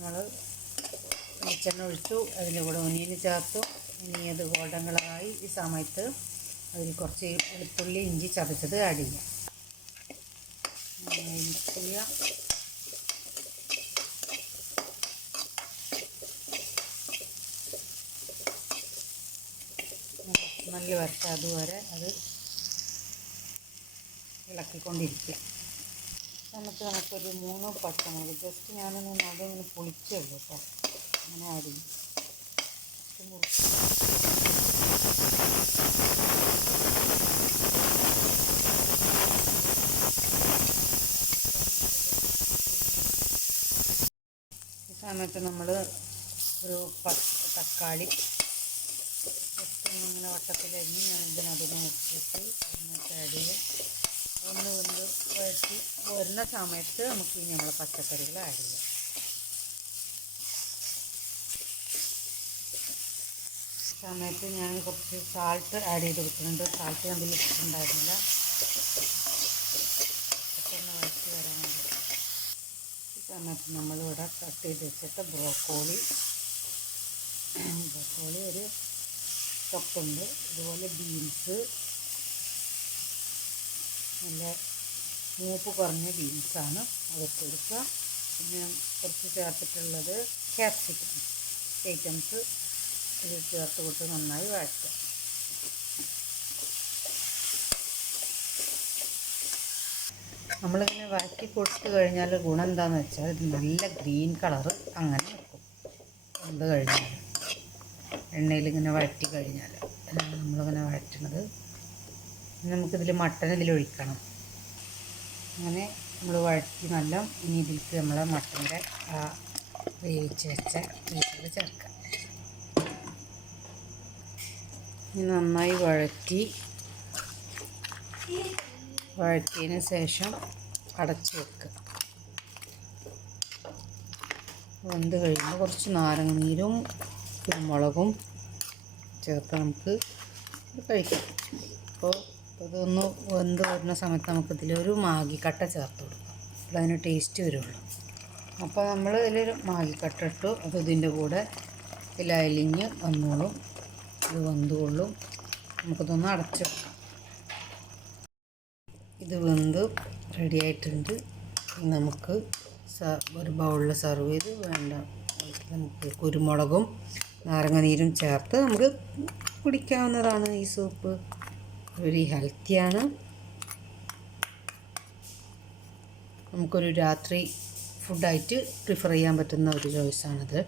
നമ്മൾ വെളിച്ചെണ്ണ ഒഴിച്ചു, അതിൻ്റെ കൂടെ ഒനിയൻ ചേർത്തു. ഇനി അത് ഗോൾഡൻ കളറായി ഈ സമയത്ത് അതിൽ കുറച്ച് വെളുത്തുള്ളി ഇഞ്ചി ചതച്ചത് ആഡ് ചെയ്യാം. മിക്സ് ചെയ്യാം. നല്ല വരട്ടെ, അതുവരെ അത് ഇളക്കിക്കൊണ്ടിരിക്കുക. നമുക്കൊരു 3 പച്ചമുളക് ജസ്റ്റ് ഞാനൊന്ന് നടുവിങ്ങനെ പൊളിച്ചുള്ളൂ കേട്ടോ, അങ്ങനെ ആഡ് ചെയ്യും. ഈ സമയത്ത് നമ്മൾ ഒരു തക്കാളി ജസ്റ്റ് ഒന്നിങ്ങനെ വട്ടത്തിലരിഞ്ഞ് ഞാൻ ഇതിനകത്ത് വെച്ചിട്ട് എന്നിട്ട് ആഡ് ചെയ്യാം. ഒന്ന് വഴറ്റി വരുന്ന സമയത്ത് നമുക്ക് ഇനി നമ്മളെ പച്ചക്കറികൾ ആഡ് ചെയ്യാം. സമയത്ത് ഞാൻ കുറച്ച് സാൾട്ട് ആഡ് ചെയ്ത് കൊടുക്കുന്നുണ്ട്. സാൾട്ട് അതിൽ ഇട്ടിട്ടുണ്ടായിരുന്നില്ല, പെട്ടെന്ന് വഴറ്റി വരാൻ വേണ്ടി. ഈ സമയത്ത് നമ്മളിവിടെ കട്ട് ചെയ്ത് വെച്ചിട്ട് ബ്രോക്കോളി ഒരു കപ്പുണ്ട്. ഇതുപോലെ ബീൻസ്, നല്ല മൂപ്പ് കുറഞ്ഞ ബീൻസാണ്, അതൊക്കെ എടുക്കുക. പിന്നെ കുറച്ച് ചേർത്തിട്ടുള്ളത് ക്യാപ്സിക്കം ഐറ്റംസ് ഇതിൽ ചേർത്ത് കൊടുത്ത് നന്നായി വഴറ്റുക. നമ്മളിങ്ങനെ വഴറ്റി കൊടുത്ത് കഴിഞ്ഞാൽ ഗുണം എന്താണെന്ന് വെച്ചാൽ ഇത് നല്ല ഗ്രീൻ കളറ് അങ്ങനെ വെക്കും. എന്ത് കഴിഞ്ഞാൽ എണ്ണയിലിങ്ങനെ വഴറ്റി കഴിഞ്ഞാൽ നമ്മളിങ്ങനെ വഴറ്റണത്. നമുക്കിതിൽ മട്ടൻ ഇതിലൊഴിക്കണം. അങ്ങനെ നമ്മൾ വഴറ്റി നല്ല. ഇനി ഇതിലേക്ക് നമ്മളെ മട്ടൻ്റെ വേവിച്ച് വെച്ച പീസുകൾ ചേർക്കാം. ഇനി നന്നായി വഴറ്റിയതിന് ശേഷം അടച്ച് വെക്കുക. വെന്ത് കഴിയുമ്പോൾ കുറച്ച് നാരങ്ങ നീരും കുരുമുളകും ചേർത്ത് നമുക്ക് കഴിക്കാം. അപ്പോൾ അതൊന്ന് വെന്ത് വരുന്ന സമയത്ത് നമുക്കിതിലൊരു മാഗിക്കട്ട ചേർത്ത് കൊടുക്കാം. അതിന് ടേസ്റ്റ് വരുള്ളൂ. അപ്പോൾ നമ്മൾ ഇതിലൊരു മാഗിക്കട്ട ഇട്ടു. അത് ഇതിൻ്റെ കൂടെ അലിഞ്ഞ് വന്നോളും, ഇത് വെന്തുകൊള്ളും. നമുക്കിതൊന്ന് അടച്ച് വെക്കാം. ഇത് വെന്ത് റെഡിയായിട്ടുണ്ട്. നമുക്ക് ഒരു ബൗളിൽ സെർവ് ചെയ്ത് വേണ്ട നമുക്ക് കുരുമുളകും നാരങ്ങ നീരും ചേർത്ത് നമുക്ക് കുടിക്കാവുന്നതാണ്. ഈ സൂപ്പ് വെരി ഹെൽത്തിയാണ്. നമുക്കൊരു രാത്രി ഫുഡായിട്ട് പ്രിഫർ ചെയ്യാൻ പറ്റുന്ന ഒരു ചോയ്സാണിത്.